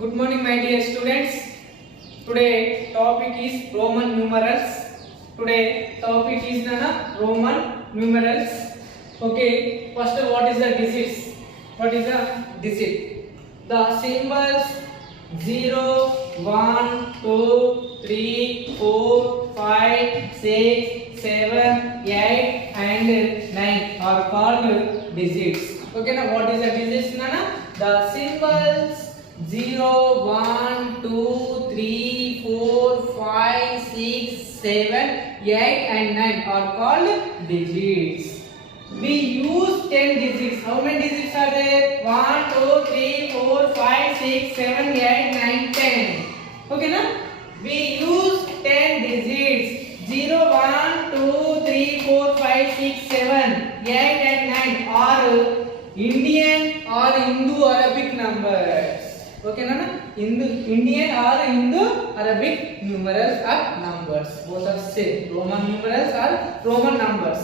Good morning, my dear students. Today topic is Roman numerals. Today topic is Roman numerals. Okay. First, what is the digits? What is the digit? The symbols 0, 1, 2, 3, 4, 5, 6, 7, 8 and 9 are called digits. Okay, now what is the digits, Nana? The symbols 0, 1, 2, 3, 4, 5, 6, 7, 8 and 9 are called digits. We use 10 digits. How many digits are there? 1, 2, 3, 4, 5, 6, 7, 8, 9, 10. Okay, na? We use 10 digits. 0, 1, 2, 3, 4, 5, 6, 7, 8 and 9 are Indian or Indo-Arabic numbers. Okay, na? Indian or Indo-Arabic numerals are numbers. Both are same. Roman numerals are Roman numbers.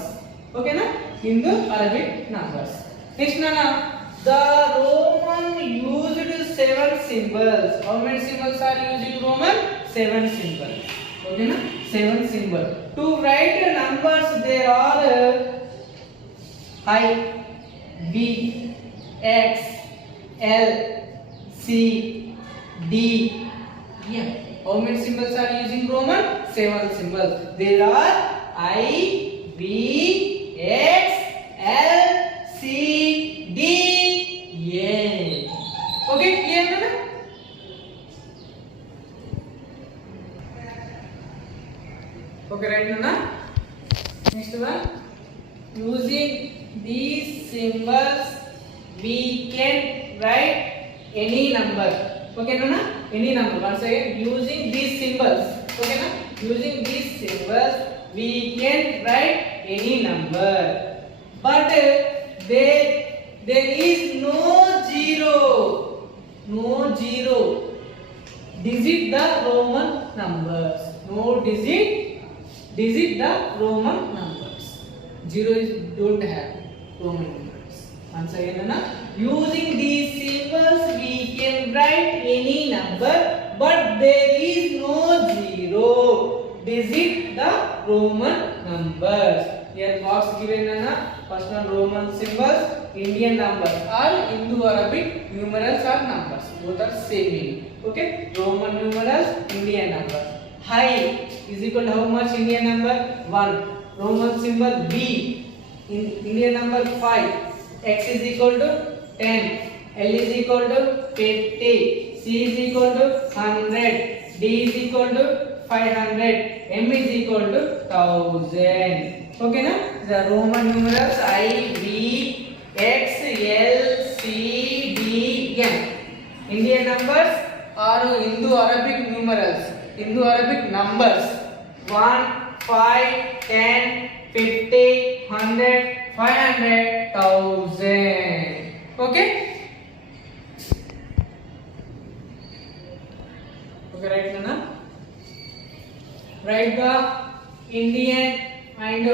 Okay, na? Indo-Arabic numbers. Next, Nana, the Roman used 7 symbols. How many symbols are used in Roman? 7 symbols. Okay, na? 7 symbols. To write the numbers, there are I, B, X, L, C, D, E. How many symbols are used in Roman? 7 symbols. There are I, B, X, L, C, D, A. Okay, clear na? Okay, right na? Next one. Using these symbols, we can write any number. Okay, na? Any number. Once again, using these symbols. Okay, na? Using these symbols, we can write any number. But there is no zero. No zero. Digit the Roman numbers. No digit the Roman numbers. Zero is don't have Roman numbers. Once again, na? Using these symbols, we can write any number, but there is no zero. Digit the Roman numbers. Here box given, na? First one Roman symbols, Indian numbers. All Indo-Arabic numerals are numbers. Both are same meaning. Okay? Roman numerals, Indian numbers. Hi is equal to how much Indian number? 1. Roman symbol B, Indian number 5. X is equal to 10. L is equal to 50. C is equal to 100. D is equal to 500. M is equal to 1000. Okay, na? The Roman numerals I, B, X, L, C, D, M. Indian numbers are Indo-Arabic numerals. Indo-Arabic numbers 1, 5, 10, 50, 100, 500, 1000. Okay? Okay, right now. Write the Indian and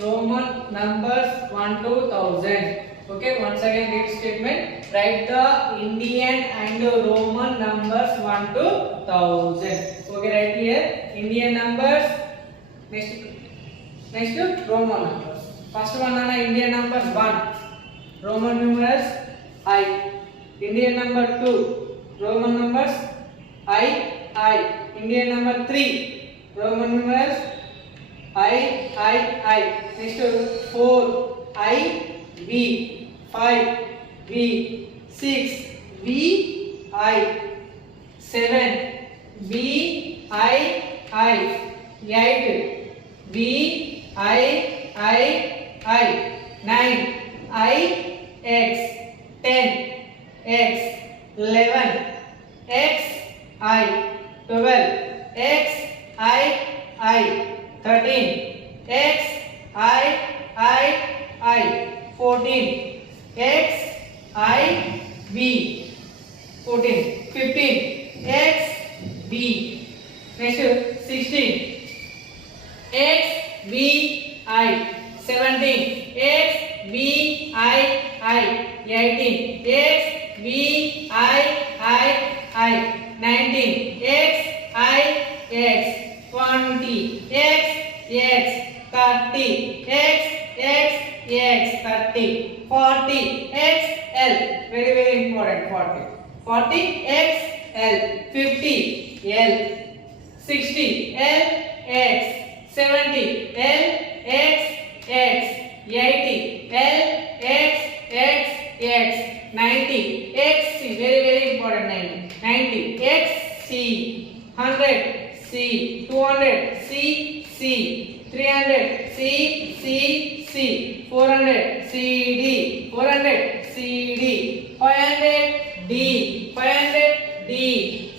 Roman numbers 1 to 1000. Okay, once again read statement. Write the Indian and Roman numbers 1 to 1000. Okay, right here Indian numbers. Next Roman numbers. First one nana Indian number 1. Roman numerals I. Indian number 2. Roman numbers I. Indian number 3. Roman numerals I. Next 4 I, B, 5 B, 6 B, I, 7 B, I, 8 B, I, 9 I, X, 10 X, 11 X, I, 12 X, I, 13 X, I, 14 X, I, B, 14 15 X, B. Next 16 X, B, I, 17 X, B, I, 18 X, B, I, I 19 X I X 20 X X 30 X X X 30 40 X L very important 40 X L 50 L 60 L X 70 L X X 80 L X X X 90 X C very important 90 X C 100 C 200 C C 300 C C C 400 C D 400 C D 500 D 500 D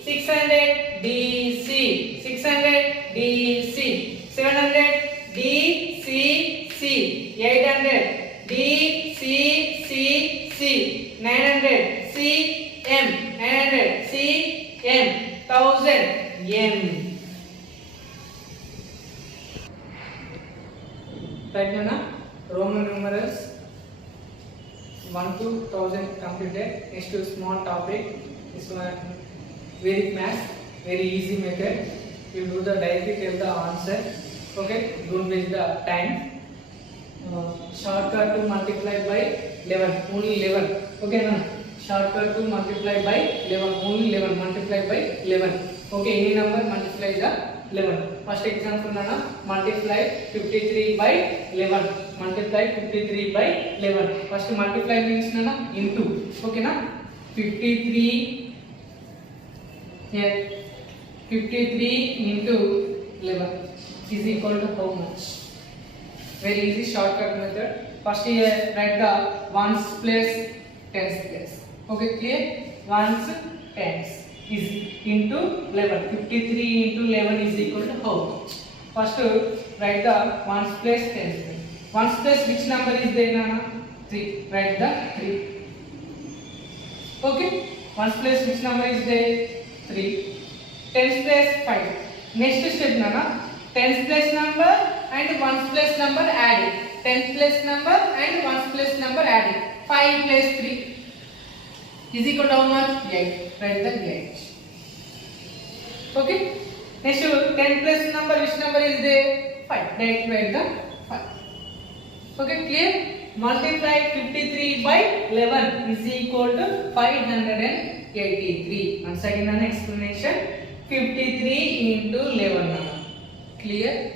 600 D C 600 D C 700 D C C 800 D C C C 900 C M 900 C M 1000 M. Right now, Roman numerals 1 to 1000 completed. Next to small topic. This one Vedic math, very easy method. You do the directly tell the answer. Okay, don't waste the time. Shortcut to multiply by 11, only 11. Okay, no. Shortcut to multiply by 11, only 11. Multiply by 11. Okay, any number multiply the 11. First example nana multiply 53 by 11. Multiply 53 by 11. First multiply means nana into. Okay na 53 here 53 into 11 is equal to how much? Very easy shortcut method. First here write the ones place tens place. Okay, clear? Ones tens is into 11. 53 into 11 is equal to how much? First write the ones place tens place. Ones place which number is there nana? 3. Write the 3. Okay, ones place which number is there? 3. Tens place 5. Next step nana tens place number and ones place number added. Tens place number and ones place number added. 5 plus 3 is equal to how much? 8. Write the 8. Okay. Next 10 plus number which number is there? 5. Direct write the 5. Okay, clear? Multiply 53 by 11 is equal to 583. Once again an explanation. 53 into 11. Clear?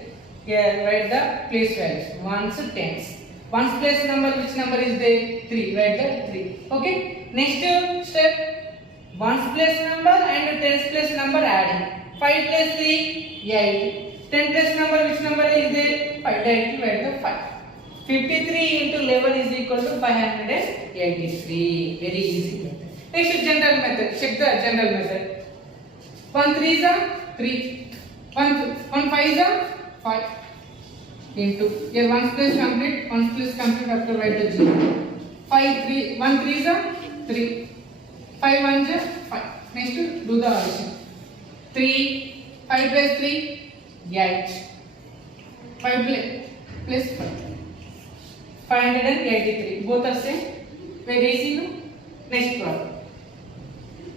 Here write the place values. Ones tens. Ones place number which number is there? 3. Write the 3. Okay. Next step. Ones place number and tens place number adding. 5 plus 3 8. 10 place number which number is there? 5. Directly write the 5. 53 into 11 is equal to 583. Very easy method. Next general method. Check the general method. 1 3 is 3. 1 5 is 5 into here 1 place complete, 1 place complete after write the 0. 5 3 1 3 is 3. 5 1 is 5. Next do the addition. 3 5 plus 3 8. 5 plus 5. 583. Both are same. Very easy, no? Next problem.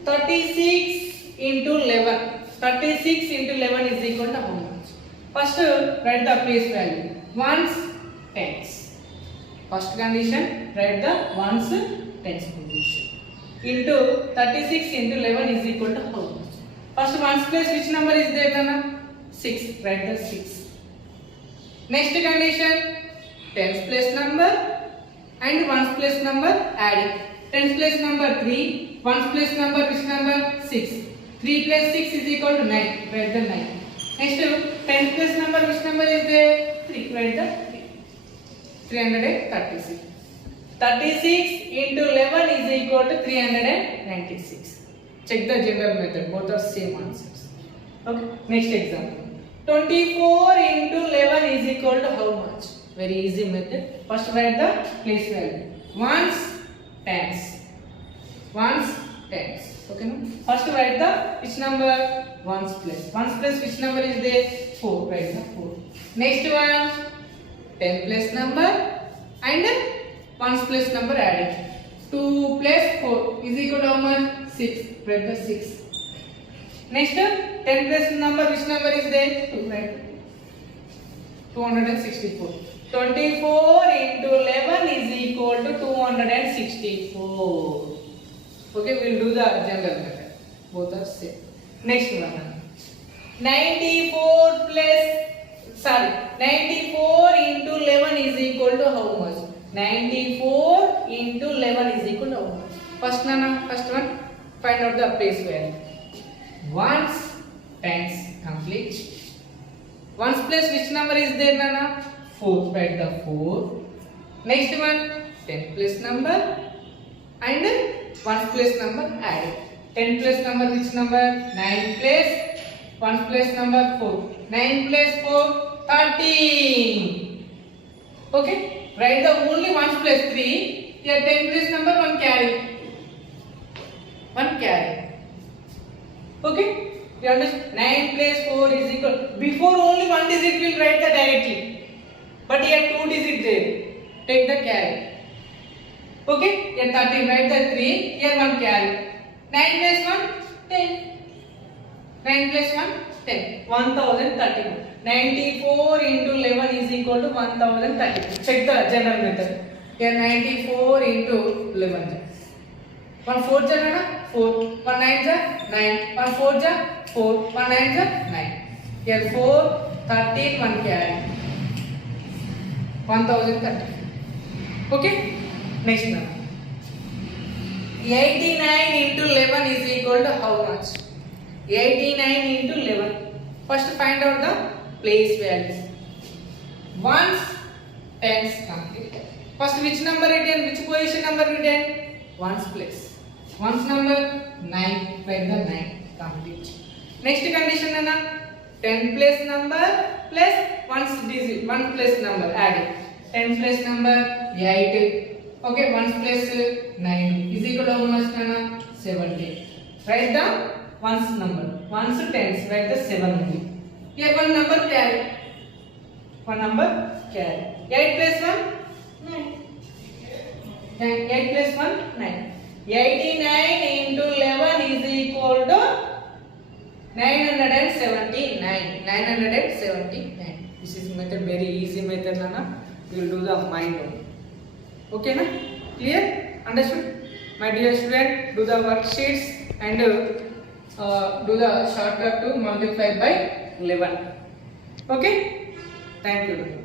36 into 11. 36 into 11 is equal to how much? First, write the place value. Ones, tens. First condition, write the ones, tens condition. Into 36 into 11 is equal to how much? First, ones place which number is there, Nana? 6. Write the 6. Next condition, tens place number and ones place number adding. Tens place number 3, ones place number which number? 6. 3 plus 6 is equal to 9. Write the 9. Next, 10 plus number which number is there? 3. Write the 3. 336. 36 into 11 is equal to 396. Check the general method. Both are same answers. Okay. Next example. 24 into 11 is equal to how much? Very easy method. First write the place value. Ones, tens. Ones, tens. Okay, no? First write the which number? Ones place. Ones place which number is there? 4. Write the 4. Next one, 10 place number and ones place number added. 2 plus 4 is equal to how much? 6. Write the 6. Next 10 plus number, which number is there? 264. 24 into 11 is equal to 264. Okay, we'll do the general method. Both are same. Next one. 94 into 11 is equal to how much? 94 into 11 is equal to how much? First one, find out the place value. Ones, tens, complete. Ones place which number is there, Nana? 4. Write the 4. Next one, 10 place number and 1 place number add. 10 place number which number? 9 place. 1 place number 4. 9 place 4, 13. Okay, write the only 1 place 3. Here 10 place number 1 carry. 1 carry. Okay, you understand? 9 place 4 is equal. Before only 1 digit will write the directly. But here 2 digit there. Take the carry. Okay, here 13 write the 3. Here 1 carry. 9 plus 1, 10. 9 plus 1, 10. 1031. 94 into 11 is equal to 1031. Check the general method. Here 94 into 11. 1 4 ja na 4. 1 9 ja 9. 1 4 ja 4. 1 9 ja 9. Here 4, 13, 1 carry. 1030. Okay. Next one. 89 into 11 is equal to how much? 89 into 11. First find out the place values. Ones, tens, complete. First which number written? Which position number written? Ones place. Ones number 9. Write the 9. Complete. Next condition, Nana. 10 place number plus 1 digit. 1 place number added. 10 place number 8. Okay, 1 place 9 is equal to how much, Nana? 70. Write the ones number. Ones to tens. Write the 7 only. Here 1 number carry. 1 number carry. 8 plus 1, 9. 8 plus 1, 9. 89 into 11 is equal to 979. 979. This is method, very easy method, Nana. We will do the mind only. Okay, na? Clear? Understood? My dear student, do the worksheets and do the shortcut to multiply by 11. Okay? Thank you.